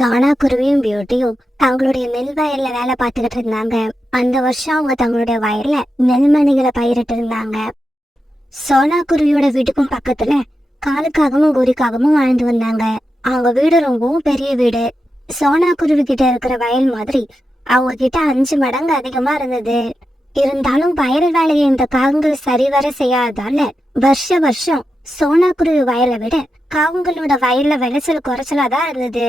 சோனா குருவியும் பியூட்டியும் தங்களுடைய நெல் வயல்ல வேலை பார்த்துக்கிட்டு இருந்தாங்க. அந்த வருஷம் அவங்க தங்களுடைய வயல்ல நெல்மணிகளை பயிரிட்டு இருந்தாங்க. சோனா குருவியோட வீட்டுக்கும் பக்கத்துல காலுக்காகவும் கோரிக்காகவும் வாழ்ந்து வந்தாங்க. அவங்க வீடு ரொம்பவும் பெரிய வீடு. சோனா குருவி கிட்ட இருக்கிற வயல் மாதிரி அவங்க கிட்ட 5 மடங்கு அதிகமா இருந்தது. இருந்தாலும் வயல் வேலையை இந்த காகங்கள் சரிவர செய்யாததால வருஷம் சோனா குருவி வயலை விட காகங்களோட வயல்ல விளைச்சல் குறைச்சலாதான் இருந்தது.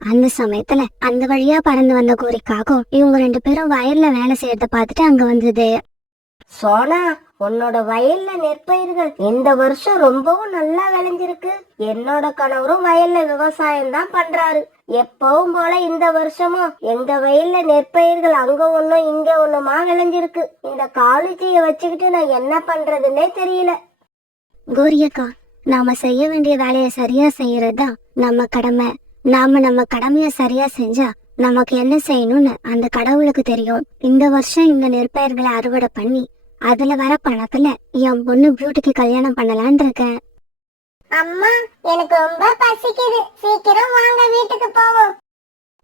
அந்த சமயத்துல அந்த வழியா பறந்து வந்த கோரிக்காகும் இவங்க 2 பேரும் வயல்ல வேலை செய்யறத பார்த்துட்டு அங்க வந்தது. சோனா, உன்னோட வயல்ல நெற்பயிர்கள் இந்த வருஷம் ரொம்பவும் நல்லா விளைஞ்சிருக்கு. என்னோட கணவரும் வயல்ல விவசாயம் தான் பண்றாரு. எப்பவும் போல இந்த வருஷமும் எங்க வயல்ல நெற்பயிர்கள் அங்க ஒண்ணும் இங்க ஒண்ணுமா விளைஞ்சிருக்கு. இந்த காலேஜிய வச்சுக்கிட்டு நான் என்ன பண்றதுன்னே தெரியல. கோரியக்கா, நாம செய்ய வேண்டிய வேலையை சரியா செய்யறதுதான் நம்ம கடமை. நம்ம கடமைய சரியா செஞ்சா நமக்கு என்ன செய்யணும்னு அந்த கடவுளுக்கு தெரியும். இந்த வருஷம் இந்த நெற்பயிர்களை அறுவடை பண்ணி அதுல வர பணத்துல என் பொண்ணு பியூட்டிக்கு கல்யாணம் பண்ணலான் இருக்கேன். அம்மா, எனக்கு ரொம்ப பசிக்குது. சீக்கிரம் வாங்க, வீட்டுக்கு போவோம்.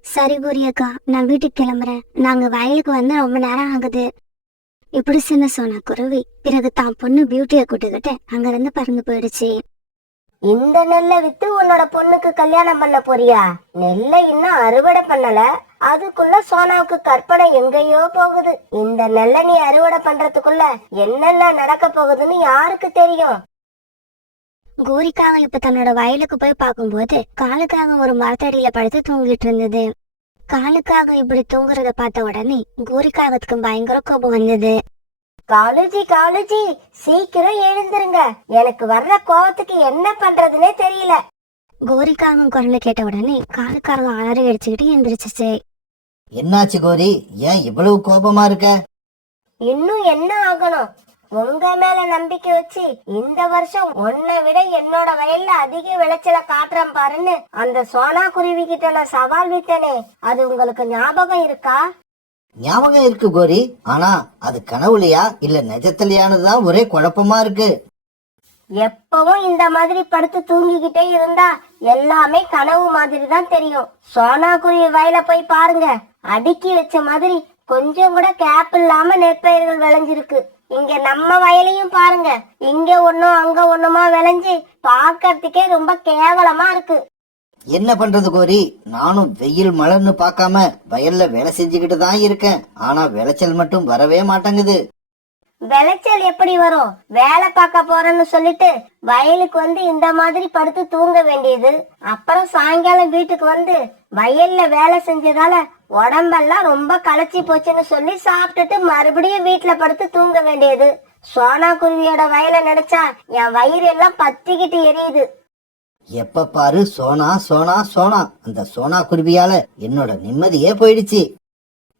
சரி கோரியக்கா, நான் வீட்டுக்கு கிளம்புறேன். நாங்க வயலுக்கு வந்து ரொம்ப நேரம் ஆகுது. இப்படி சின்ன சோனா குருவி பிறகு தான் பொண்ணு பியூட்டிய கூட்டுக்கிட்டு அங்க இருந்து பறந்து போயிடுச்சு. இந்த நெல்லை வித்து உன்னோட பொண்ணுக்கு கல்யாணம் பண்ண போறியா? நெல்லை இன்னும் அறுவடை பண்ணல, அதுக்குள்ள சோனாவுக்கு கற்பனை எங்கேயோ போகுது. இந்த நெல்லை நீ அறுவடை பண்றதுக்குள்ள என்னென்ன நடக்க போகுதுன்னு யாருக்கு தெரியும்? கோரிக்காக இப்ப தன்னோட வயலுக்கு போய் பார்க்கும்போது காலுக்காக ஒரு மரத்தடியில படுத்து தூங்கிட்டு இருந்தது. காலுக்காக இப்படி தூங்குறத பார்த்த உடனே கோரிக்காகத்துக்கு பயங்கர கோபம் வந்தது. காலுஜி, சீக்கிரம் எழுந்துருங்க. எனக்கு வர்ற கோவத்துக்கு என்ன பண்றதுன்னே தெரியல. கோரிக்காகம் குரல் கேட்ட உடனே காலுக்காக அலறி அடிச்சுக்கிட்டு எந்திரிச்சிச்சு. என்னாச்சு கோரி, ஏன் இவ்வளவு கோபமா இருக்க? இன்னும் என்ன ஆகணும்? உங்க மேல நம்பிக்கை வச்சு இந்த வருஷம் உன்னை விட என்னோட வயல்ல அதிக விளைச்சலை காட்டுறேன் பாருன்னு அந்த சோனா குருவி கிட்ட நான் சவால் விட்டனே, அது உங்களுக்கு ஞாபகம் இருக்கா? ஞாபகம் இருக்கு கோரி, ஆனா அது கனவுலையா இல்ல நிஜத்திலையானதுதான் ஒரே குழப்பமா இருக்கு. எப்பவும் இந்த மாதிரி படுத்து தூங்கிக்கிட்டே இருந்தா எல்லாமே கனவு மாதிரி தான் தெரியும். சோனா குருவி வயல போய் பாருங்க, அடுக்கி வச்ச மாதிரி கொஞ்சம் கூட கேப் இல்லாம நெற்பயிர்கள் விளைஞ்சிருக்கு. இங்க நம்ம வயலையும் பாருங்க, இங்க ஒண்ணும் அங்க ஒண்ணுமா விளைஞ்சு பாக்கிறதுக்கே ரொம்ப கேவலமா இருக்கு. என்ன பண்றது கோரி, நானும் வெயில் மழைன்னு பார்க்காம வயல்ல வேலை செஞ்சுக்கிட்டு தான் இருக்கேன். ஆனா விளைச்சல் மட்டும் வரவே மாட்டேங்குது. விளைச்சல் எப்படி வரும்? வேலை பார்க்க போறேன்னு சொல்லிட்டு வயலுக்கு வந்து இந்த மாதிரி படுத்து தூங்க வேண்டியது. அப்புறம் சாயங்காலம் வீட்டுக்கு வந்து வயல்ல வேலை செஞ்சதால உடம்பெல்லாம் ரொம்ப களைச்சி போச்சுன்னு சொல்லி சாப்பிட்டுட்டு மறுபடியும் வீட்டுல படுத்து தூங்க வேண்டியது. சோனா குருவியோட வயலை நினைச்சா என் வயிறு எல்லாம் பத்திக்கிட்டு எரியுது. எப்ப பாரு சோனா சோனா சோனா, அந்த சோனா குருவியால என்னோட நிம்மதியே போயிடுச்சு.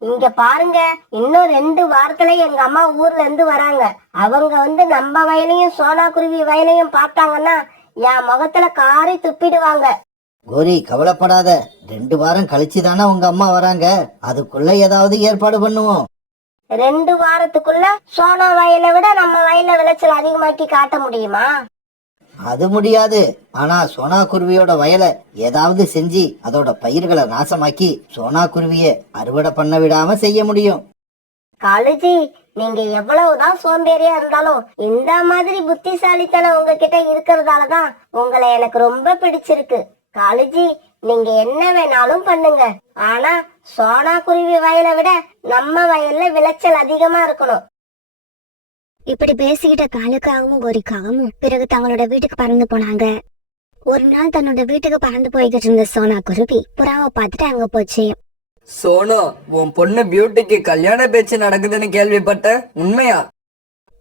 இங்க பாருங்க, இன்னும் 2 வாரத்துல எங்க அம்மா ஊர்ல இருந்து வராங்க. அவங்க வந்து நம்ம வயலையும் சோனா குருவி வயலையும் பார்த்தாங்கன்னா என் முகத்துல காரி துப்பிடுவாங்க. கோரி கவலைப்படாத, 2 வாரம் கழிச்சுதானே உங்க அம்மா வராங்க. அதுக்குள்ள ஏதாவது ஏற்பாடு பண்ணுவோம். 2 வாரத்துக்குள்ள சோனா வயலை விட நம்ம வயல்ல விளைச்சல் அதிகமாக்கி காட்ட முடியுமா? அது முடியாது. ஆனா சோனா குருவியோட வயலை ஏதாவது செஞ்சு அதோட பயிர்களை நாசமாக்கி சோனா குருவிய அறுவடை பண்ண விடாம செய்ய முடியும். காலுஜி, நீங்க எவ்வளவுதான் சோம்பேறியா இருந்தாலும் இந்த மாதிரி புத்திசாலித்தனம் உங்ககிட்ட இருக்கிறதாலதான் உங்களை எனக்கு ரொம்ப பிடிச்சிருக்கு. காலுஜி, நீங்க என்ன வேணாலும் பண்ணுங்க, ஆனா சோனா குருவி வயலை விட நம்ம வயல்ல விளைச்சல் அதிகமா இருக்கணும். இப்படி பேசிக்கிட்ட காலுக்காகவும் கோரிக்காகவும் பிறகு தங்களோட வீட்டுக்கு பறந்து போனாங்க. ஒரு நாள் தன்னோட வீட்டுக்கு பறந்து போய்கிட்டு இருந்த சோனா குருவி புறாவை பார்த்துட்டு அங்க போச்சு. சோனா, உன் பொண்ணு பியூட்டிக்கு கல்யாண பேச்சு நடக்குதுன்னு கேள்விப்பட்ட, உண்மையா?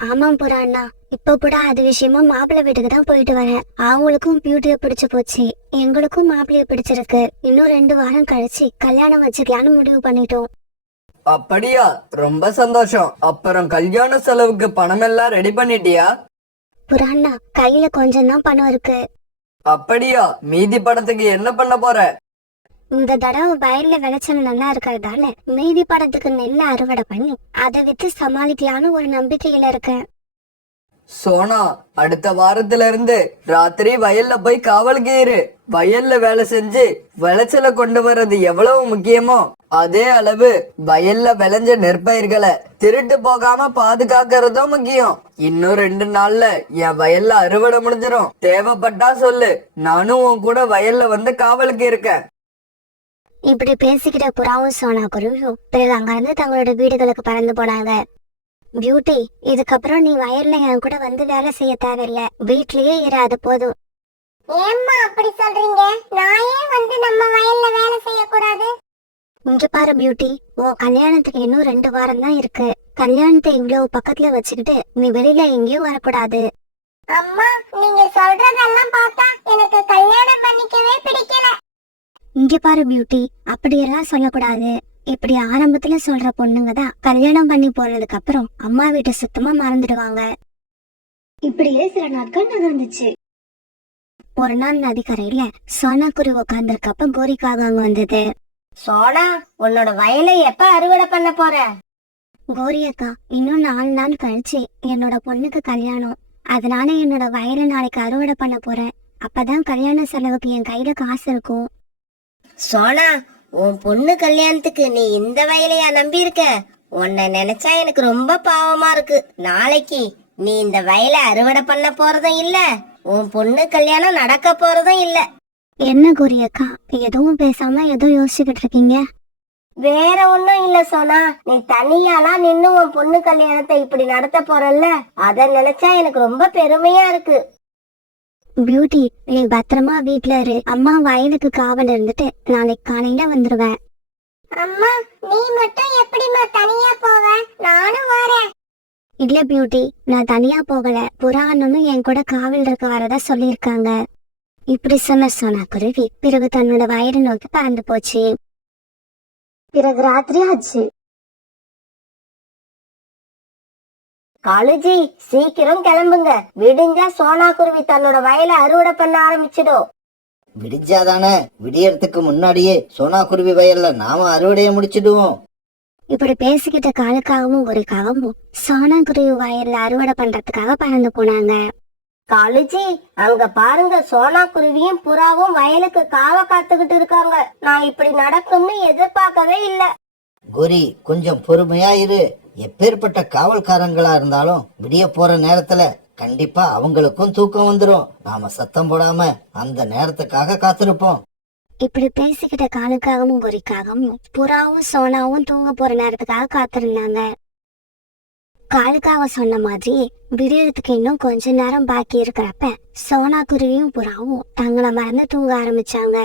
ஆமாம் புறா அண்ணா, இப்ப கூட அது விஷயமா மாப்பிள்ளை வீட்டுக்கு தான் போயிட்டு வரேன். அவங்களுக்கும் பியூட்டிய பிடிச்சு போச்சு, எங்களுக்கும் மாப்பிள்ளைய பிடிச்சிருக்கு. இன்னும் 2 வாரம் கழிச்சு கல்யாணம் வச்சுக்கலான்னு முடிவு பண்ணிட்டோம். அப்படியா? ரொம்ப சந்தோஷம். அப்புறம் கல்யாண செலவுக்கு பணம் எல்லாம் ரெடி பண்ணிட்டியா? புறாண்ணா, கையில கொஞ்சம் தான் பணம் இருக்கு. அப்படியா? மீதி பணத்துக்கு என்ன பண்ண போற? இந்த தடவை வயல்ல விளைச்சல் நல்லா இருக்கிறதால மீதி படத்துக்கு நெல்லை அறுவடை பண்ணி அதை வித்து சமாளிக்கலான்னு ஒரு நம்பிக்கையில இருக்கேன். சோனா, அடுத்த வாரத்துல இருந்து ராத்திரி வயல்ல போய் காவலுக்கு இரு. வயல்ல வேலை செஞ்சு விளைச்சலை கொண்டு வர்றது எவ்வளவு முக்கியமோ அதே அளவு வயல்ல விளைஞ்ச நெற்பயிர்களை திருட்டு போகாம பாதுகாக்கிறதும் முக்கியம். இன்னும் 2 நாள்ல என் வயல்ல அறுவடை முடிஞ்சிடும். தேவைப்பட்டா சொல்லு, நானும் உன் கூட வயல்ல வந்து காவலுக்கு இருக்கேன். இப்படி பேசிக்கிட்ட புறாவும் சோனா குருவியும் பிறகு அங்கிருந்து தங்களோட வீடுகளுக்கு பறந்து போனாங்க. பியூட்டி, இதுக்கப்புறம் நீ வயல்ல என் கூட வந்து வேலை செய்ய தேவையில்ல, வீட்லயே இரு, அது போதும். ஏம்மா அப்படி சொல்றீங்க? நான் ஏன் வந்து நம்ம வயல்ல வேலை செய்யக்கூடாது? இங்க பாரு பியூட்டி, உன் கல்யாணத்துக்கு இன்னும் 2 வாரம் தான் இருக்கு. கல்யாணத்தை இவ்வளவு பக்கத்துல வச்சுக்கிட்டு நீ வெளியில எங்கேயும் வரக்கூடாது. அம்மா, நீங்க சொல்றதெல்லாம் பார்த்தா எனக்கு கல்யாணம் பண்ணிக்கவே பிடிக்கல. இங்க பாரு பியூட்டி, அப்படியெல்லாம் சொல்லக்கூடாது. இப்படி ஆரம்பத்துல சொல்ற பொண்ணுங்க தான் கல்யாணம் பண்ணி போனதுக்கு அப்புறம் அம்மா வீட்டை சுத்தமா மறந்துடுவாங்க. இப்படியே சில நாட்கள் நகர்ந்துச்சு. ஒரு நாள் நதிக்கரையில சோனா குருவி உட்கார்ந்துருக்கப்ப கோரிக்காக அங்க வந்தது. சோனா, உன்னோட வயலை எப்ப அறுவடை பண்ண போற? கோரி அக்கா, இன்னும் 4 நாள் கழிச்சு என்னோட பொண்ணுக்கு கல்யாணம். அதனால என்னோட வயலை நாளைக்கு அறுவடை பண்ண போறேன். அப்பதான் கல்யாண செலவுக்கு என் கையில காசு இருக்கும். சோனா, உன் பொண்ணு கல்யாணத்துக்கு நீ இந்த வயலையா நம்பி இருக்க? உன்னை நினைச்சா எனக்கு ரொம்ப பாவமா இருக்கு. நாளைக்கு நீ இந்த வயலை அறுவடை பண்ண போறதும் இல்ல, உன் பொண்ணு கல்யாணம் நடக்க போறதும் இல்ல. என்ன கோரி அக்கா, எதுவும் பேசாம ஏதோ யோசிச்சுக்கிட்டு இருக்கீங்க? வேற ஒண்ணும் இல்ல சோனா, நீ தனியாலாம் நின்னு உன் பொண்ணு கல்யாணத்தை இப்படி நடத்த போறல்ல, அத நினைச்சா எனக்கு ரொம்ப பெருமையா இருக்கு. பியூட்டி, நீ பத்திரமா வீட்ல இரு. அம்மா வயலுக்கு காவல் இருந்துட்டு நாளைக்கு காலையில வந்துருவேன். அம்மா, நீ மட்டும் எப்படிமா தனியா போவ? நானும் வரேன். இல்ல பியூட்டி, நான் தனியா போகல. புறான்னு என் கூட காவல் இருக்க வரதா சொல்லியிருக்காங்க. இப்படி சொன்ன சோனா குருவி பிறகு தன்னோட வயலை நோக்கி பறந்து போச்சு. பிறகு ராத்திரி ஆச்சு. காலுஜி, சீக்கிரம் கிளம்புங்க. விடிஞ்சா சோனா குருவி தன்னோட வயலை அறுவடை பண்ண ஆரம்பிச்சிடும். விடிஞ்சாதானே? விடியறதுக்கு முன்னாடியே சோனா குருவி வயல்ல நாம அறுவடையை முடிச்சிடுவோம். இப்படி பேசிக்கிட்ட காலுக்காகவும் கோரிக்காகவும் சோனா குருவி வயல்ல அறுவடை பண்றதுக்காக பறந்து போனாங்க. காலுஜி, அங்க பாருங்க, சோனா குருவியும் புறாவும் வயலுக்கு காவ காத்துக்கிட்டு இருக்காங்க. நான் இப்படி நடக்கும்னு எதிர்பார்க்கவே இல்ல. கோரி, கொஞ்சம் பொறுமையா இரு. எப்பேற்பட்ட காவல்காரங்களா இருந்தாலும் விடிய போற நேரத்துல கண்டிப்பா அவங்களுக்கும் தூக்கம் வந்துரும். நாம சத்தம் போடாம அந்த நேரத்துக்காக காத்திருப்போம். இப்படி பேசிக்கிட்ட காலுக்காகவும் கோரிக்காகவும் புறாவும் சோனாவும் தூங்க போற நேரத்துக்காக காத்திருந்தாங்க. காலுக்காக சொன்ன மாதிரி விடியறதுக்கு இன்னும் கொஞ்ச நேரம் பாக்கி இருக்கிறப்ப சோனா குருவியும் புறாவும் தங்களை மறந்து தூங்க ஆரம்பிச்சாங்க.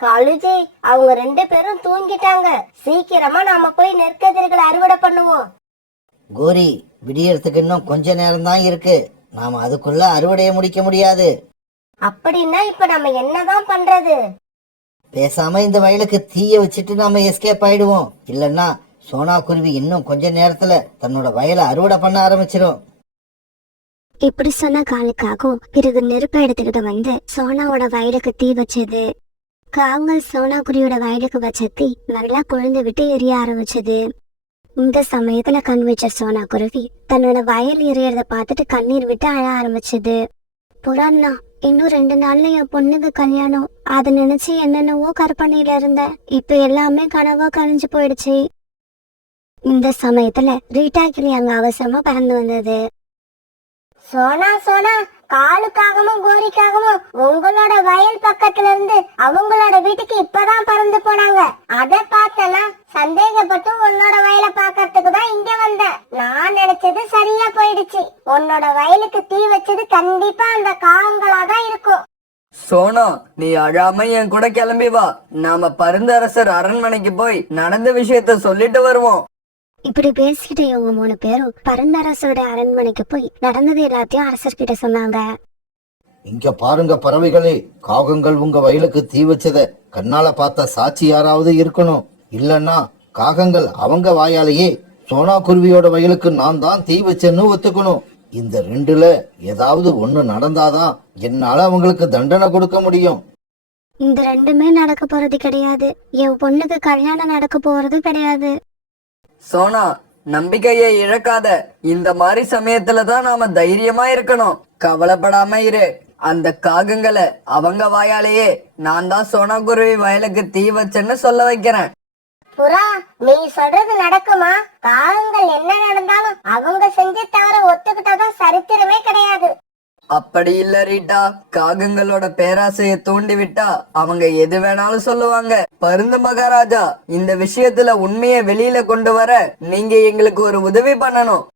காலுஜி, அவங்க 2 பேரும் தூங்கிட்டாங்க. சீக்கிரமா நாம போய் நெற்கதிர்களை அறுவடை பண்ணுவோம். கோரி, விடியறதுக்கு இன்னும் கொஞ்ச நேரம் தான் இருக்கு. நாம அதுக்குள்ள அறுவடையை முடிக்க முடியாது. அப்படின்னா இப்ப நம்ம என்னதான் பண்றது? பேசாம இந்த வயலுக்கு தீய வச்சுட்டு நாம எஸ்கேப் ஆயிடுவோம். இல்லன்னா சோனா குருவி இன்னும் கொஞ்ச நேரத்துல தன்னோட வயலை அறுவடை பண்ண ஆரம்பிச்சிடும். இப்படி சொன்ன காலுக்காகவும் பிறகு நெருப்பை எடுத்துக்கிட்டு வந்து சோனாவோட வயலுக்கு தீ வச்சது. காங்கள் சோனா குருவியோட வயலுக்கு வச்ச தீ நல்லா கொழுந்து விட்டு எரிய ஆரம்பிச்சது. இந்த சமயத்துல கண் வச்ச சோனா குருவி தன்னோட வயல் எரியறத பார்த்துட்டு கண்ணீர் விட்டு அழ ஆரம்பிச்சது. புறான்னா, இன்னும் 2 நாள்ல என் பொண்ணுக்கு கல்யாணம். அதை நினைச்சு என்னென்னவோ கற்பனையில இருந்த, இப்ப எல்லாமே கனவா கழிஞ்சு போயிடுச்சு. இந்த சமயத்துல ரீட்டா கிளி அங்க அவசரமா பறந்து வந்தது. சோனா, சோனா, காலுக்காகவும் கோரிக்காகவும் உங்களோட வயல் பக்கத்துல இருந்து அவங்களோட வீட்டுக்கு இப்பதான் பறந்து போனாங்க. அத பார்த்தனா சந்தேகப்பட்டு உன்னோட வயலை பாக்கிறதுக்கு தான் இங்க வந்தேன். நான் நினைச்சது சரியா போயிடுச்சு. உன்னோட வயலுக்கு தீ வச்சது கண்டிப்பா அந்த காகங்களாதான் இருக்கும். சோனா, நீ அழாம என் கூட கிளம்பி வா. நாம பருந்தரசர் அரண்மனைக்கு போய் நடந்த விஷயத்த சொல்லிட்டு வருவோம். இப்படி பேசிக்கிட்ட இவங்க 3 பேரும் பரந்தரசோட அரண்மனைக்கு போய் நடந்தது எல்லாத்தையும் அரசர்கிட்ட சொன்னாங்க. இங்க பாருங்க பறவைகளே, காகங்கள் உங்க வயலுக்கு தீ வச்சத கண்ணால பார்த்த சாட்சி யாராவது இருக்கணும். இல்லன்னா காகங்கள் அவங்க வாயாலேயே சோனா குருவியோட வயலுக்கு நான் தான் தீ வச்சேன்னு ஒத்துக்கணும். இந்த 2ல ஏதாவது ஒண்ணு நடந்தாதான் என்னால அவங்களுக்கு தண்டனை கொடுக்க முடியும். இந்த 2மே நடக்க போறது கிடையாது. என் பொண்ணுக்கு கல்யாணம் நடக்க போறது கிடையாது. சோனா, நம்பிக்கையை இழக்காத. இந்த மாதிரி சமயத்துல தான் நாம தைரியமா இருக்கணும். கவலைப்படாம இரு. அந்த காகங்களை அவங்க வாயாலேயே நான் தான் சோனாக்குருவி வயலுக்கு தீ வச்சேன்னு சொல்ல வைக்கிறேன். புறா, நீ சொல்றது நடக்குமா? காகங்கள் என்ன நடந்தாலும் அவங்க செஞ்ச தவிர ஒத்துக்கிட்டதான் சரித்திரமே கிடையாது. அப்படி இல்ல ரீட்டா, காகங்களோட பேராசைய தூண்டி விட்டா அவங்க எது வேணாலும் சொல்லுவாங்க. பருந்து மகாராஜா, இந்த விஷயத்துல உண்மையை வெளியில கொண்டு வர நீங்க எங்களுக்கு ஒரு உதவி பண்ணணும்.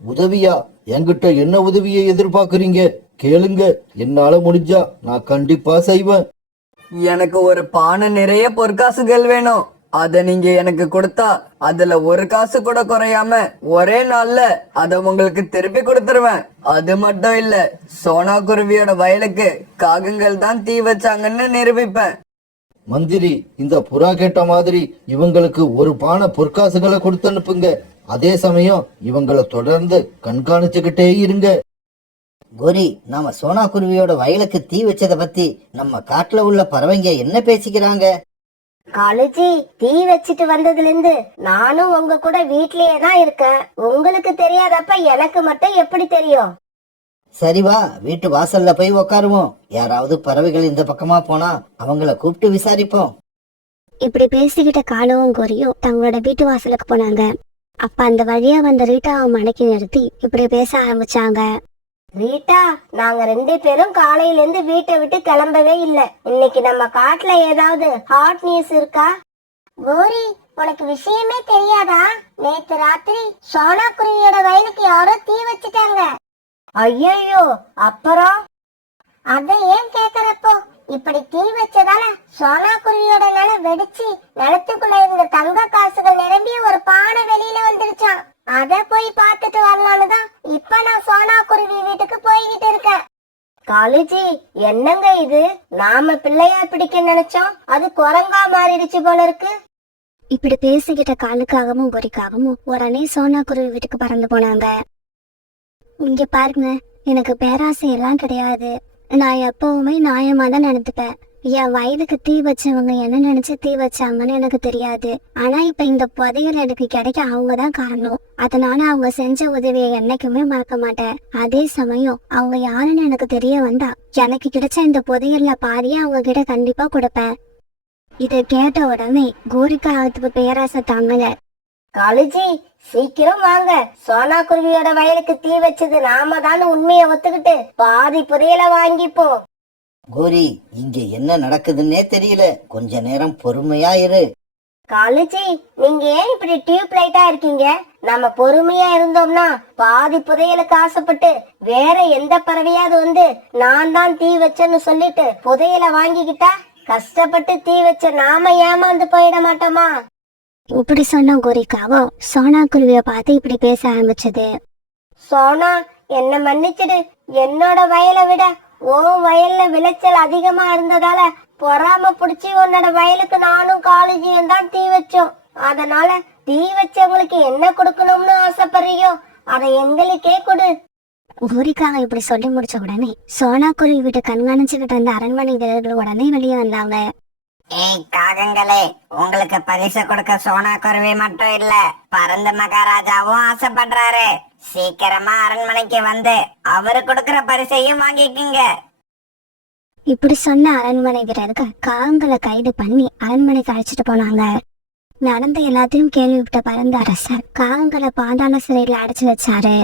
உதவியா? என்கிட்ட என்ன உதவியை எதிர்பார்க்கறீங்க? கேளுங்க, என்னால முடிஞ்சா நான் கண்டிப்பா செய்வேன். எனக்கு ஒரு பானை நிறைய பொற்காசுகள் வேணும். அத நீங்க எனக்கு கொடுத்தா அதுல ஒரு காசு கூட குறையாம ஒரே நாள்ல அத உங்களுக்கு திருப்பி கொடுத்துருவேன். அது மட்டும் இல்ல, சோனாக்குருவியோட வயலுக்கு காகங்கள் தான் தீ வச்சாங்கன்னு நிரூபிப்பேன். மந்திரி, இந்த புறா கேட்ட மாதிரி இவங்களுக்கு ஒரு பானை பொற்காசுகளை கொடுத்து அனுப்புங்க. அதே சமயம் இவங்களை தொடர்ந்து கண்காணிச்சுக்கிட்டே இருங்க. கோரி, நாம சோனா குருவியோட வயலுக்கு தீ வச்சத பத்தி நம்ம காட்டுல உள்ள பறவைங்க என்ன பேசிக்கிறாங்க? காலுஜி, தீ வச்சிட்டு வந்ததுல இருந்து நானும் உங்க கூட வீட்லயே தான் இருக்கேன். உங்களுக்கு தெரியாதப்ப எனக்கு மட்டும் எப்படி தெரியும்? சரி வா, வீட்டு வாசல்ல போய் உக்காருவோம். யாராவது பறவைகள் இந்த பக்கமா போனா அவங்கள கூப்பிட்டு விசாரிப்போம். இப்படி பேசிக்கிட்ட காலுவும் கோரியும் தங்களோட வீட்டு வாசலுக்கு போனாங்க. அப்ப அந்த வழியா வந்த ரீட்டாவை மடக்கி நிறுத்தி இப்படி பேச ஆரம்பிச்சாங்க. ரீட்டா, நாங்க 2 பேரும் காலையில இருந்து வீட்டை விட்டு கிளம்பவே இல்ல. இன்னைக்கு நம்ம காட்டுல ஏதாவது ஹாட் நியூஸ் இருக்கா? கோரி, உனக்கு விஷயமே தெரியாதா? நேத்து ராத்திரி சோனாக்குருவியோட வயலுக்கு யாரோ தீ வச்சுட்டாங்க. ஐயோ, அப்புறம்? அதை ஏன் கேக்குறப்போ, இப்படி தீ வச்சதால சோனாக்குருவியோட நிலம் வெடிச்சு நிலத்துக்குள்ள இருந்த தங்க காசுகள் நிரம்பி ஒரு பானை வெளியில வந்துருச்சான். அத போய் பார்த்துட்டு வரலான்னு தான் இப்ப நான் சோனாக்குருவி வீட்டுக்கு போய்கிட்டு இருக்கேன். காலுஜி, என்னங்க இது? நாம பிள்ளையார் பிடிக்க நினைச்சோம், அது குரங்கா மாறிடுச்சு போல இருக்கு. இப்படி பேசிக்கிட்ட காலுக்காகவும் கோரிக்காகவும் உடனே சோனா குருவி வீட்டுக்கு பறந்து போனாங்க. இங்க பாருங்க, எனக்கு பேராசை எல்லாம் கிடையாது. நான் எப்பவுமே நியாயமா தான் நடந்துப்பேன். என் வயலுக்கு தீ வச்சவங்க என்ன நினைச்சு தீ வச்சாங்கன்னு எனக்கு தெரியாது. ஆனா இப்ப இந்த புதையல் எனக்கு கிடைக்க அவங்கதான் காரணம். அதனால அவங்க செஞ்ச உதவியை என்னைக்குமே மறக்க மாட்டேன். அதே சமயம் அவங்க யாருன்னு எனக்கு தெரிய வந்தா எனக்கு கிடைச்ச இந்த புதையல்ல பாதியை அவங்க கிட்ட கண்டிப்பா கொடுப்பேன். இதை கேட்ட உடனே கோரிக்காவுக்கு பேராசை தாங்கல. காலுஜி, சீக்கிரம் வாங்க. சோனாக்குருவியோட வயலுக்கு தீ வச்சது நாம தான் உண்மையை ஒத்துக்கிட்டு பாதி புதையல வாங்கிப்போம். கோரி, இங்க என்ன நடக்குதுன்னே தெரியல. கொஞ்ச நேரம் பொறுமையா இரு. காலுஜி, நீங்க ஏன் இப்படி டியூப் லைட்டா இருக்கீங்க? நம்ம பொறுமையா இருந்தோம்னா பாதி புதையலுக்கு ஆசைப்பட்டு வேற எந்த பறவையாவது வந்து நான் தான் தீ வச்சேன்னு சொல்லிட்டு புதையல வாங்கிக்கிட்டா கஷ்டப்பட்டு தீ வச்ச நாம ஏமாந்து போயிட மாட்டோமா? இப்படி சொன்ன கோரிக்காவும் சோனா குருவிய பார்த்து இப்படி பேச ஆரம்பிச்சது. சோனா, என்ன மன்னிச்சிடு. என்னோட வயலை விட உன் வயல்ல விளைச்சல் அதிகமா இருந்ததால பொறாம புடிச்சு உன்னோட வயலுக்கு நானும் காலேஜியும் தான் தீ வச்சோம். அதனால தீ வச்சவங்களுக்கு என்ன கொடுக்கணும்னு ஆசைப்படுறியோ அதை எங்களுக்கே கொடு. கோரிக்காக இப்படி சொல்லி முடிச்ச உடனே சோனா குருவி வீட்டை கண்காணிச்சுக்கிட்டு இருந்த அரண்மனை வீரர்கள் உடனே வெளியே வந்தாங்க. ஏய் காகங்களே, உங்களுக்கு பரிசு கொடுக்க சோனா குருவி மட்டும் இல்ல, பரந்த மகாராஜாவும் ஆசைப்படுறாரு. சீக்கிரமா அரண்மனைக்கு வந்து அவரு கொடுக்கற பரிசையும் வாங்கிக்கங்க. இப்படி சொன்ன அரண்மனை வீரர்கள் காகங்களை கைது பண்ணி அரண்மனைக்கு அழைச்சிட்டு போனாங்க. நடந்த எல்லாத்தையும் கேள்விப்பட்ட பரந்த அரசர் காகங்களை பாதாள சிறையில அடைச்சு வச்சாரு.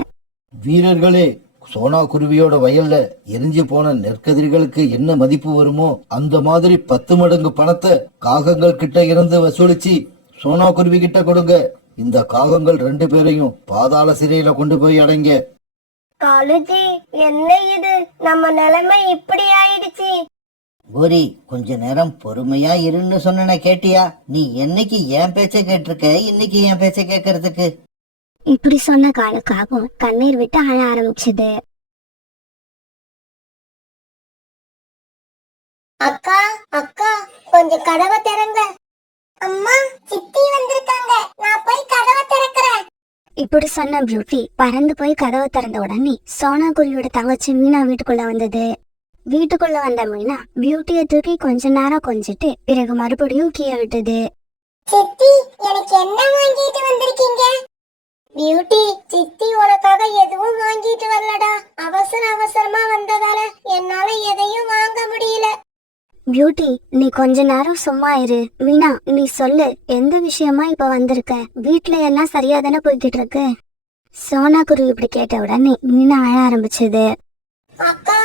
வீரர்களே, சோனா குருவியோட வயல்ல எரிஞ்சு போன நெற்கதிர்களுக்கு என்ன மதிப்பு வருமோ அந்த மாதிரி 10 மடங்கு பணத்தை காகங்கள் கிட்ட இருந்து வசூலிச்சு சோனா குருவி கிட்ட கொடுங்க. இந்த காகங்கள் 2 பேரையும் பாதாள சிறையில கொண்டு போய் அடைங்க. காலுஜி, என்ன இது? நம்ம நிலைமை இப்படி ஆயிடுச்சு. கோரி, கொஞ்ச நேரம் பொறுமையா இருன்னு சொன்ன கேட்டியா? நீ என்னைக்கு என் பேச்ச கேட்டிருக்க, இன்னைக்கு என் பேச்ச கேட்கறதுக்கு? இப்படி சொன்ன காலுக்காகவும் கண்ணீர் விட்டு அழ ஆரம்பிச்சது. அக்கா, அக்கா, கொஞ்சம் கதவை திறங்க. அம்மா, சித்தி வந்திருக்காங்க. நான் போய் கதவை திறக்கிறேன். இப்படி சொன்ன பியூட்டி பறந்து போய் கதவை திறந்த உடனே சோனா குருவியோட தங்கச்சி மீனா வீட்டுக்குள்ள வந்தது. வீட்டுக்குள்ள வந்த மீனா பியூட்டியை தூக்கி கொஞ்ச நேரம் கொஞ்சிட்டு பிறகு மறுபடியும் கீழே விட்டது. சித்தி, எனக்கு என்ன வாங்கிட்டு வந்திருக்கீங்க? பியூட்டி, சித்தி உனக்காக எதுவும் வாங்கிட்டு வரலடா. அவசரமா வந்ததால என்னால பியூட்டி, நீ கொஞ்ச நேரம் சும்மா இரு. மீனா, நீ சொல்லு, எந்த விஷயமா இப்ப வந்திருக்க? வீட்ல எல்லாம் சரியா தானே போய்கிட்டு இருக்கு? சோனா குருவி இப்படி கேட்ட உடனே மீனா அழ ஆரம்பிச்சது. அக்கா,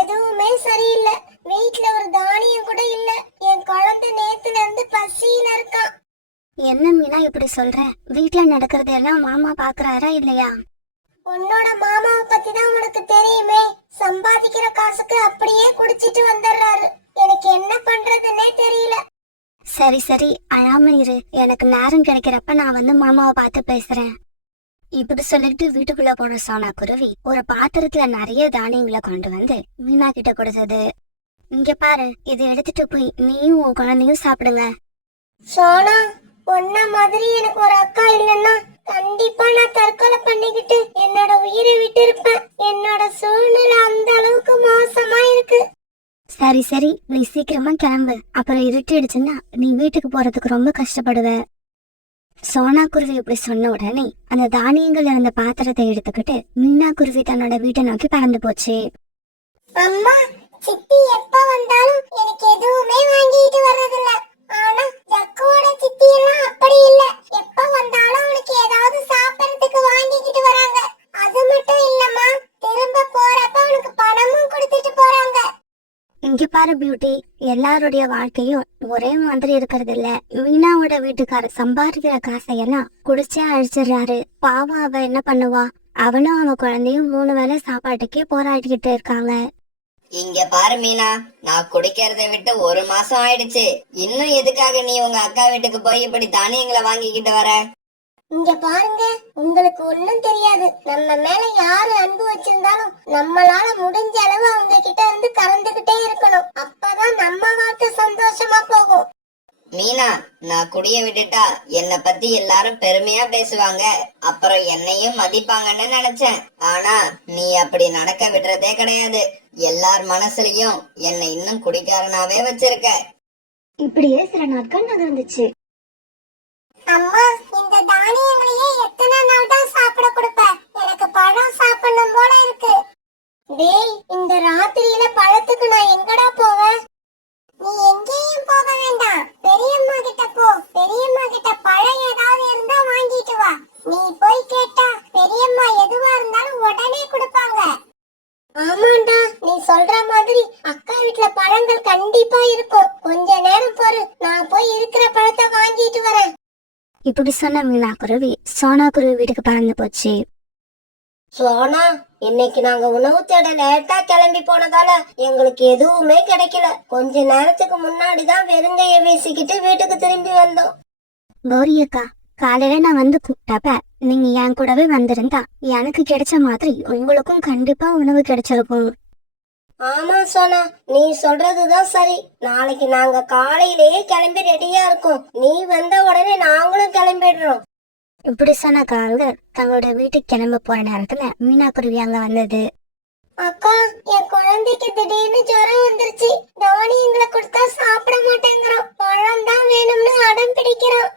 எதுவுமே சரியில்லை. வீட்ல ஒரு தானியம் கூட இல்ல. என் குழந்தை நேத்துல இருந்து பசியில இருக்கான். என்ன மீனா இப்படி சொல்ற? வீட்ல நடக்கிறது எல்லாம் மாமா பாக்குறாரா இல்லையா? உன்னோட மாமாவை பத்தி தான் உனக்கு தெரியுமே. சம்பாதிக்கிற காசுக்கு அப்படியே குடிச்சிட்டு வந்துடுறாரு. எனக்கு என்ன பண்றதுன்னே தெரியல. சரி சரி, அழாம இரு. எனக்கு நேரம் கிடைக்கிறப்ப நான் வந்து மாமாவை பார்த்து பேசுறேன். இப்படி சொல்லிட்டு வீட்டுக்குள்ள போன சோனா குருவி ஒரு பாத்திரத்துல நிறைய தானியங்களை கொண்டு வந்து மீனா கிட்ட கொடுத்தது. இங்க பாரு, இதை எடுத்துட்டு போய் நீயும் உன் குழந்தையும் சாப்பிடுங்க. சோனா, உன்ன மாதிரி எனக்கு ஒரு அக்கா இல்லைன்னா கண்டிப்பா நான் தற்கொலை பண்ணிக்கிட்டு என்னோட உயிரை விட்டு இருப்பேன். என்னோட சூழ்நிலை அந்த அளவுக்கு மோசமா இருக்கு. சரி சரி, நீ சீக்கிரமா கிளம்பு. அப்புறம் இருட்டிடுச்சுன்னா நீ வீட்டுக்கு போறதுக்கு ரொம்ப கஷ்டப்படுவ. சோனா குருவி இப்படி சொன்ன உடனே அந்த தானியங்கள் இருந்த பாத்திரத்தை எடுத்துக்கிட்டு மீனா குருவி தன்னோட வீட்டை நோக்கி பறந்து போச்சு. அம்மா, சித்தி எப்ப வந்தாலும் எனக்கு எதுவுமே வாங்கிட்டு வர்றதில்ல. ஆனா ஜக்குவோட சித்தி எல்லாம் அப்படி இல்ல. எப்ப வந்தாலும் அவனுக்கு ஏதாவது சாப்பிடறதுக்கு வாங்கிக்கிட்டு வராங்க. அது மட்டும் இல்லம்மா, திரும்ப போறப்ப அவனுக்கு பணமும் கொடுத்துட்டு போறாங்க. இங்க பாரு பியூட்டி, எல்லாருடைய வாழ்க்கையும் ஒரே மாதிரி இருக்கிறது இல்ல. மீனாவோட வீட்டுக்காரர் சம்பாதிக்கிற காசையெல்லாம் குடிச்சே அழிச்சிடுறாரு. பாவம், அவ என்ன பண்ணுவா? அவனும் அவன் குழந்தையும் 3 வேளை சாப்பாட்டுக்கே போராடிக்கிட்டு இருக்காங்க. இங்க பாரு மீனா, நான் குடிக்கிறதை விட்டு 1 மாசம் ஆயிடுச்சு. இன்னும் எதுக்காக நீ உங்க அக்கா வீட்டுக்கு போய் இப்படி தானியங்களை வாங்கிக்கிட்டு வர? இங்க பாருங்க, உங்களுக்கு ஒண்ணும் தெரியாது. நம்ம மேல யாரு அன்பு வச்சிருந்தாலும் நம்மளால முடிஞ்ச அளவு அவங்க கிட்ட இருந்து கறந்துகிட்டே இருக்கணும். அப்பதான் நம்ம வாழ்க்கை சந்தோஷமா போகும். மீனா, நான் குடிய விட்டுட்டா என்னை பத்தி எல்லாரும் பெருமையா பேசுவாங்க, அப்புறம் என்னையும் மதிப்பாங்கன்னு நினைச்சேன். ஆனா நீ அப்படி நடக்க விடுறதே கிடையாது. எல்லார் மனசுலயும் என்னை இன்னும் குடிக்காரனாவே வச்சிருக்க. இப்படியே சில நாட்கள் நகர்ந்துச்சு. அம்மா, இந்த தானியங்களையே எத்தனை நாள் தான் சாப்பிட கொடுப்ப? எனக்கு பழம் சாப்பிடணும் போல இருக்கு. டேய், இந்த ராத்திரியில பழத்துக்கு நான் எங்கடா போவேன்? நீ எங்கேயும் போக வேண்டாம். பெரியம்மா கிட்ட போ. பெரியம்மா கிட்ட பழம் ஏதாவது இருந்தா வாங்கிட்டு வா. நீ போய் கேட்டா பெரியம்மா எதுவா இருந்தாலும் உடனே கொடுப்பாங்க. ஆமாண்டா, நீ சொல்ற மாதிரி அக்கா வீட்ல பழங்கள் கண்டிப்பா இருக்கும். கொஞ்ச நேரம் பொறு, நான் போய் இருக்கிற பழத்தை வாங்கிட்டு வரேன். இப்படி சொன்ன மீனா குருவி சோனா குருவி வீட்டுக்கு பறந்து போச்சு. சோனா, இன்னைக்கு நாங்க உணவு தேட லேட்டா கிளம்பி போனதால எங்களுக்கு எதுவுமே கிடைக்கல. கொஞ்ச நேரத்துக்கு முன்னாடிதான் வெறுங்கைய வீசிக்கிட்டு வீட்டுக்கு திரும்பி வந்தோம். கௌரி அக்கா, காலையில நான் வந்து கூப்பிட்டப்ப நீங்க என் கூடவே வந்திருந்தா எனக்கு கிடைச்ச மாதிரி உங்களுக்கும் கண்டிப்பா உணவு கிடைச்சிருக்கும். ஆமா சோனா, நீ சொல்றதுதான் சரி. நாளைக்கு நாங்க காலையிலேயே கிளம்பி ரெடியா இருக்கோம். நீ வந்த உடனே நாங்களும் கிளம்பிடுறோம். இப்படி சொன்ன கால்கள் தங்களுடைய வீட்டுக்கு கிளம்ப போற நேரத்துல மீனா குருவி அங்க வந்தது. அக்கா, என் குழந்தைக்கு திடீர்னு ஜுரம் வந்துருச்சு. தானியங்களை கொடுத்தா சாப்பிட மாட்டேங்கிறான். பழம் தான் வேணும்னு அடம் பிடிக்கிறான்.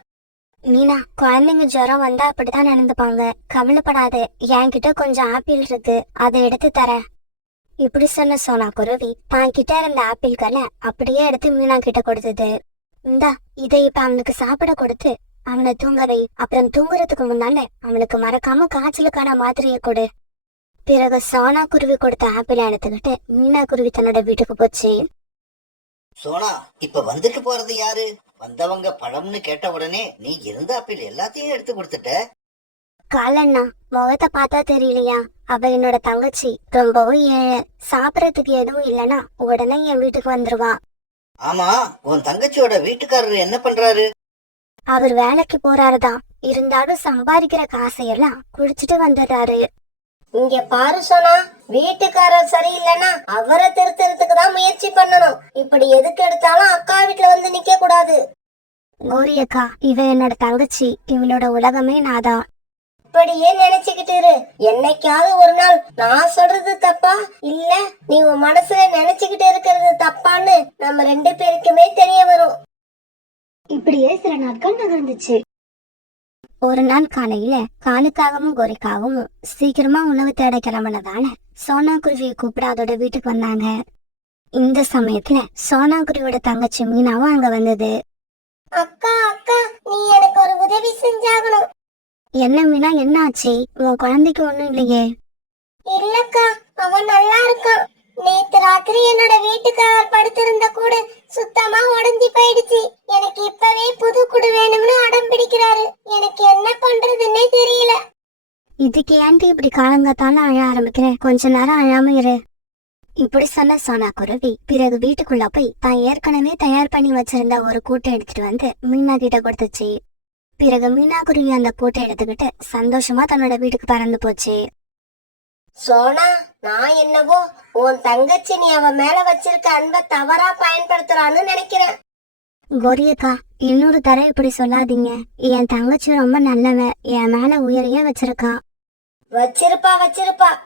மீனா, குழந்தைங்க ஜுரம் வந்தா அப்படித்தான் நடந்துப்பாங்க. கவலைப்படாத, என்கிட்ட கொஞ்சம் ஆப்பிள் இருக்கு, அதை எடுத்து தரேன். இப்படி சொன்ன சோனா குருவி தான் கிட்ட இருந்த ஆப்பிள்களை அப்படியே எடுத்து மீனா கிட்ட கொடுத்தது. இந்தா, இதை இப்ப அவனுக்கு சாப்பிட கொடுத்து அவனை தூங்க வை. அப்புறம் தூங்குறதுக்கு முன்னால அவனுக்கு மறக்காம காய்ச்சலுக்கான மாத்திரையை கொடு. பிறகு சோனா குருவி கொடுத்த ஆப்பிளை எடுத்துக்கிட்டு மீனா குருவி தன்னோட வீட்டுக்கு போச்சு. சோனா, இப்ப வந்துட்டு போறது யாரு? வந்தவங்க பழம்னு கேட்ட உடனே நீ இருந்த ஆப்பிள் எல்லாத்தையும் எடுத்து கொடுத்துட்ட. காலண்ணா, முகத்தை பார்த்தா தெரியலையா? அவ என்னோட தங்கச்சி, ரொம்பவும் ஏழை. சாப்பிடறதுக்கு எதுவும் இல்லைன்னா உடனே என் வீட்டுக்கு வந்துருவா. ஆமா, உன் தங்கச்சியோட வீட்டுக்காரரு என்ன பண்றாரு? அவர் வேலைக்கு போறாருதான். இருந்தாலும் சம்பாதிக்கிற காசையெல்லாம் குடிச்சிட்டு வந்துடுறாரு. இங்க பாரு சோனா, வீட்டுக்காரர் சரியில்லைன்னா அவரை திருத்தறதுக்கு தான் முயற்சி பண்ணணும். இப்படி எதுக்கு எடுத்தாலும் அக்கா வீட்டுல வந்து நிக்க கூடாது. கௌரி அக்கா, இவ என்னோட தங்கச்சி. இவளோட உலகமே நாதான். இப்படியே நினைச்சுக்கிட்டு இரு. என்னைக்காவது ஒரு நாள் நான் சொல்றது தப்பா இல்ல நீ உன் மனசுல நினைச்சுக்கிட்டு இருக்கிறது தப்பான்னு நம்ம 2 பேருக்குமே தெரிய வரும். இப்படியே சில நாட்கள் நகர்ந்துச்சு. ஒரு நாள் காலையில காலுக்காகவும் கோரிக்காகவும் சீக்கிரமா உணவு தேட கிளம்பினதால சோனா குருவியை கூப்பிட அதோட வீட்டுக்கு வந்தாங்க. இந்த சமயத்துல சோனாக்குருவியோட தங்கச்சி மீனாவும் அங்க வந்தது. அக்கா அக்கா, நீ எனக்கு ஒரு உதவி செஞ்சாகணும். என்ன மீனா, என்ன ஆச்சு? உன் குழந்தைக்கு ஒண்ணும் இல்லையே? இல்லக்கா, அவன் நல்லா இருக்கான். நேத்து ராத்திரி என்னோட வீட்டுக்காரர் படுத்திருந்த கூடு சுத்தமா உடைஞ்சு போயிடுச்சு. எனக்கு இப்பவே புது கூடு வேணும்னு அடம் பிடிக்கிறாரு. எனக்கு என்ன பண்றதுன்னே தெரியல. இதுக்கு ஏன்ட்டு இப்படி காலங்காத்தால அழ ஆரம்பிக்கிற? கொஞ்ச நேரம் அழாம இரு. இப்படி சொன்ன சோனாக்குருவி பிறகு வீட்டுக்குள்ள போய் தான் ஏற்கனவே தயார் பண்ணி வச்சிருந்த ஒரு கூட்டை எடுத்துட்டு வந்து மீனா கிட்ட கொடுத்துச்சு. பிறகு மீனாக்குருவி அந்த கூட்டை எடுத்துக்கிட்டு சந்தோஷமா தன்னோட வீட்டுக்கு பறந்து போச்சு. சோனா, நான் என்னவோ உன் தங்கச்சி நீ அவன் மேல வச்சிருக்க அன்பை தவறா பயன்படுத்துறான்னு நினைக்கிறேன். கோரியக்கா, இன்னொரு தடவை இப்படி சொல்லாதீங்க. என் தங்கச்சி ரொம்ப நல்லவ, என் மேல உயிரையே வச்சிருக்கா. வச்சிருப்பா.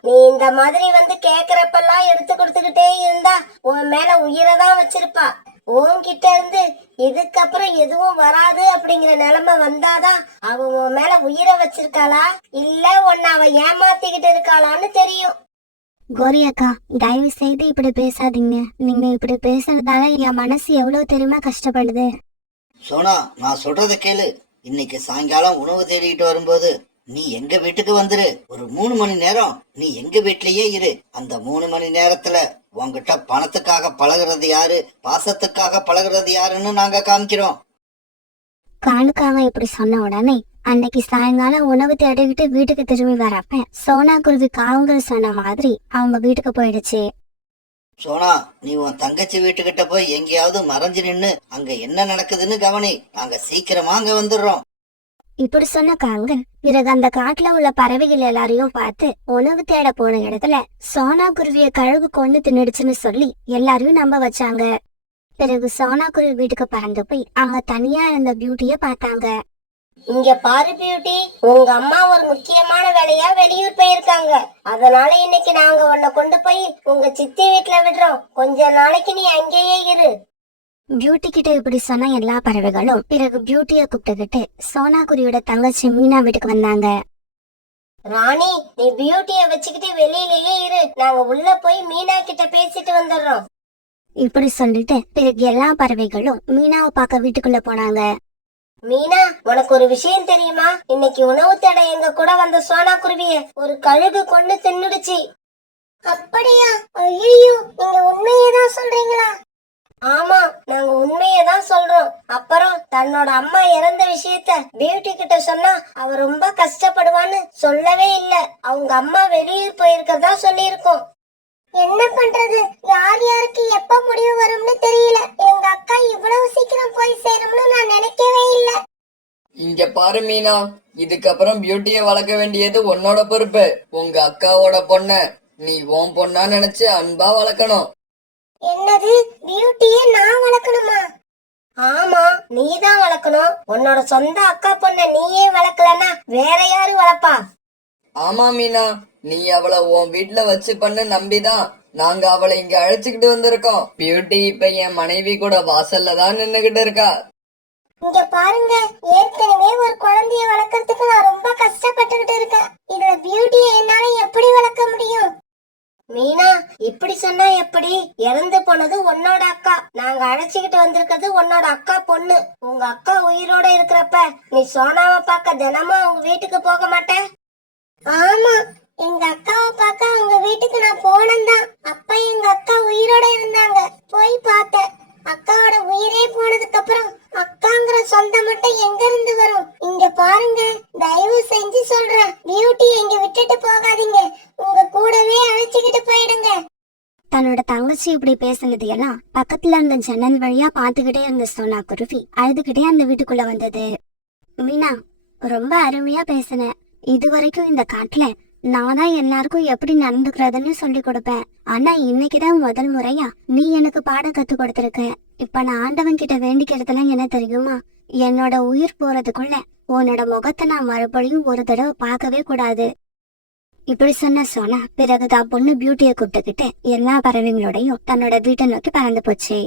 நீ இந்த மாதிரி வந்து கேக்குறப்பெல்லாம் எடுத்து கொடுத்துக்கிட்டே இருந்தா உன் மேல உயிரைதான் வச்சிருப்பா. உன்கிட்ட இருந்து இதுக்கப்புறம் எதுவும் வராது அப்படிங்கிற நிலைமை வந்தாதான் அவ உன் மேல உயிரை வச்சிருக்காளா இல்ல உன்னை அவ ஏமாத்திக்கிட்டு இருக்காளான்னு தெரியும். கோரியக்கா, தயவு செய்து இப்படி பேசாதீங்க. நீங்க இப்படி பேசுறதால என் மனசு எவ்வளவு தெரியுமா கஷ்டப்படுது. சோனா, நான் சொல்றத கேளு. இன்னைக்கு சாயங்காலம் உணவு தேடிட்டு வரும்போது நீ எங்க வீட்டுக்கு வந்துரு. ஒரு 3 மணி நேரம் நீ எங்க வீட்லயே இரு. அந்த 3 மணி நேரத்துல உன்கிட்ட பணத்துக்காக பழகுறது யாரு, பாசத்துக்காக பழகுறது யாருன்னு நாங்க காமிக்கிறோம். காணுக்காக இப்படி சொன்ன உடனே அன்னைக்கு சாயங்காலம் உணவு தேடிக்கிட்டு வீட்டுக்கு திரும்பி வரப்ப சோனாக்குருவி காவங்கள் சொன்ன மாதிரி அவங்க வீட்டுக்கு போயிடுச்சு. சோனா, நீ உன் தங்கச்சி வீட்டுக்கிட்ட போய் எங்கேயாவது மறைஞ்சு நின்னு அங்க என்ன நடக்குதுன்னு கவனி. நாங்க சீக்கிரமா அங்க வந்துடுறோம். இப்படி சொன்ன காங்கள் பிறகு அந்த காட்டுல உள்ள பறவைகள் எல்லாரையும் பார்த்து உணவு தேட போன இடத்துல சோனாக்குருவிய கழுகு கொண்டு தின்னுடுச்சுன்னு சொல்லி எல்லாரையும் நம்ப வச்சாங்க. பிறகு சோனாக்குருவி வீட்டுக்கு பறந்து போய் அங்க தனியா இருந்த பியூட்டிய பார்த்தாங்க. இங்க பாரு பியூட்டி, உங்க அம்மா ஒரு முக்கியமான வேலையா வெளியூர் போயிருக்காங்க. அதனால இன்னைக்கு நாங்க உன்னை கொண்டு போய் உங்க சித்தி வீட்டுல விடுறோம். கொஞ்ச நாளைக்கு நீ அங்கேயே இரு. பியூட்டி கிட்ட இப்படி சொன்ன எல்லா பறவைகளும் பிறகு பியூட்டிய கூப்பிட்டுக்கிட்டு சோனாக்குருவியோட தங்கச்சி மீனா வீட்டுக்கு வந்தாங்க. ராணி, நீ பியூட்டிய வச்சுக்கிட்டு வெளியிலேயே இரு. நாங்க உள்ள போய் மீனா கிட்ட பேசிட்டு வந்துடுறோம். இப்படி சொல்லிட்டு பிறகு எல்லா பறவைகளும் மீனாவை பார்க்க வீட்டுக்குள்ள போனாங்க. மீனா, உனக்கு ஒரு விஷயம் தெரியுமா? இன்னைக்கு உணவு தேட எங்க கூட வந்த சோனாக்குருவிய ஒரு கழுகு கொண்டு தின்னுடுச்சு. அப்படியா? ஐயோ, நீங்க உண்மையேதான் சொல்றீங்களா? ஆமா, நாங்க உண்மையதான் சொல்றோம். அப்புறம் தன்னோட அம்மா இறந்த விஷயத்த பியூட்டி கிட்ட சொன்னா அவ ரொம்ப கஷ்டப்படுவான்னு சொல்லவே இல்ல. அவங்க அம்மா வெளியூர் போயிருக்கதா சொல்லியிருக்கோம். என்ன பண்றது? யார் யாருக்கு எப்ப முடிவு வரும்னு தெரியல. எங்க அக்கா இவ்வளவு சீக்கிரம் போய் சேரும்னு நான் நினைக்கவே இல்ல. இங்க பாரு மீனா, இதுக்கப்புறம் பியூட்டிய வளர்க்க வேண்டியது உன்னோட பொறுப்பு. உங்க அக்காவோட பொண்ண நீ உன் பொண்ணா நினைச்சு அன்பா வளர்க்கணும். என்னது? பியூட்டியை நான் வளர்க்கணுமா? ஆமா, நீதான் வளர்க்கணும். உன்னோட சொந்த அக்கா பொண்ண நீயே வளர்க்கலன்னா வேற யாரு வளர்ப்பா? ஆமா மீனா, நீ அவளை உன் வீட்டுல வச்சு பண்ணு நம்பிதான் நாங்க அவளை இங்க அழைச்சுக்கிட்டு வந்திருக்கோம். பியூட்டி இப்ப என் மனைவி கூட வாசல்ல தான் நின்னுகிட்டு இருக்கா. இங்க பாருங்க, ஏற்கனவே ஒரு குழந்தைய வளர்க்கறதுக்கு நான் ரொம்ப கஷ்டப்பட்டுகிட்டு இருக்கேன். இதுல பியூட்டியை என்னால எப்படி வளர்க்க முடியும்? மீனா, இப்படி சொன்னா எப்படி? இறந்து போனது உன்னோட அக்கா. நாங்க அழைச்சுக்கிட்டு வந்திருக்கிறது உன்னோட அக்கா பொண்ணு. உங்க அக்கா உயிரோட இருக்கிறப்ப நீ சோனாவை பார்க்க தினமும் அவங்க வீட்டுக்கு போக மாட்டே? ஆமா, எங்க அக்காவை பார்க்க அவங்க வீட்டுக்கு நான் போனேன்தான். அப்ப எங்க அக்கா உயிரோட இருந்தாங்க. போய் பார்த்தேன். அக்காவோட உயிரே போனதுக்கு அப்புறம் அக்காங்கிற சொந்தம் மட்டும் எங்க இருந்து வரும்? இங்க பாருங்க, தயவு செஞ்சு சொல்றேன், பியூட்டி எங்க விட்டுட்டு போகாதீங்க. உங்க கூடவே அழைச்சுக்கிட்டு போயிடுங்க. தன்னோட தங்கச்சி இப்படி பேசுனது எல்லாம் பக்கத்துல இருந்த ஜன்னல் வழியா பாத்துக்கிட்டே இருந்த சோனாக்குருவி அழுதுகிட்டே அந்த வீட்டுக்குள்ள வந்தது. மீனா, ரொம்ப அருமையா பேசின. இதுவரைக்கும் இந்த காட்டுல நான் தான் எல்லாருக்கும் எப்படி நடந்துக்கிறதுன்னு சொல்லி கொடுப்பேன். ஆனா இன்னைக்குதான் முதல் முறையா நீ எனக்கு பாடம் கத்து கொடுத்திருக்க. இப்ப நான் ஆண்டவன் கிட்ட வேண்டிக்கிறதுலாம் என்ன தெரியுமா? என்னோட உயிர் போறதுக்குள்ள உன்னோட முகத்தை நான் மறுபடியும் ஒரு தடவை பார்க்கவே கூடாது. இப்படி சொன்ன சோனா பிறகுதான் பொண்ணு பியூட்டியை கூப்பிட்டுக்கிட்டு எல்லா பறவைங்களோடையும் தன்னோட வீட்டை நோக்கி பறந்து போச்சு.